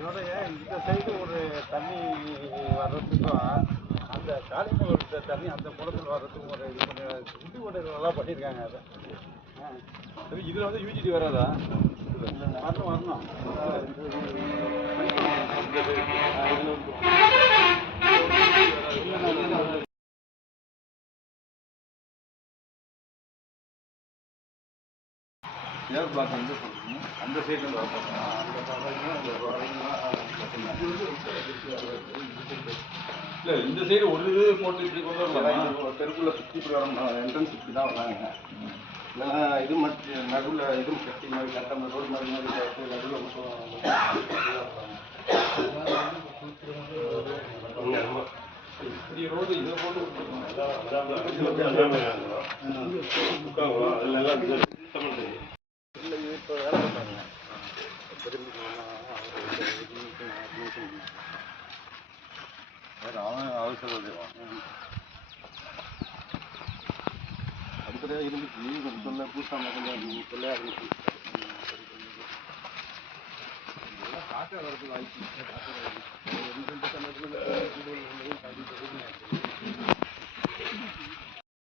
அதோட இந்த சைடு ஒரு தண்ணி வர்றதுக்கும் அந்த காளிமூர் தண்ணி அந்த குளத்தில் வர்றதுக்கும் ஒரு இது பண்ணி குட்டி ஓட்டைகள்லாம் பண்ணியிருக்காங்க அதை. இதில் வந்து யூஜிடி வராதா? வரணும். ஏர் பிளாக் வந்து சொல்றீங்க அந்த சைடில் இல்லை இந்த சைடு ஒரு இது போட்டு இப்படி கொண்டு வரலாம். தெருக்குள்ள சுற்றி இப்படி வரணும். என்ட்ரன்ஸ் இப்படி தான் வராங்க. இல்லைன்னா இது மட்டும் நடுவில் இதுவும் கட்டி மாதிரி கட்ட ரோடு மாதிரி நடுவில் இப்படி ரோடு இதை போட்டு இப்போ வேலை பண்ணுறாங்க. அவன் அவசரம் அடுத்ததாக இருந்துச்சு சொல்ல பூசாம சொல்ல இருந்துச்சு. காற்று வரதுக்கு வாய்ப்பு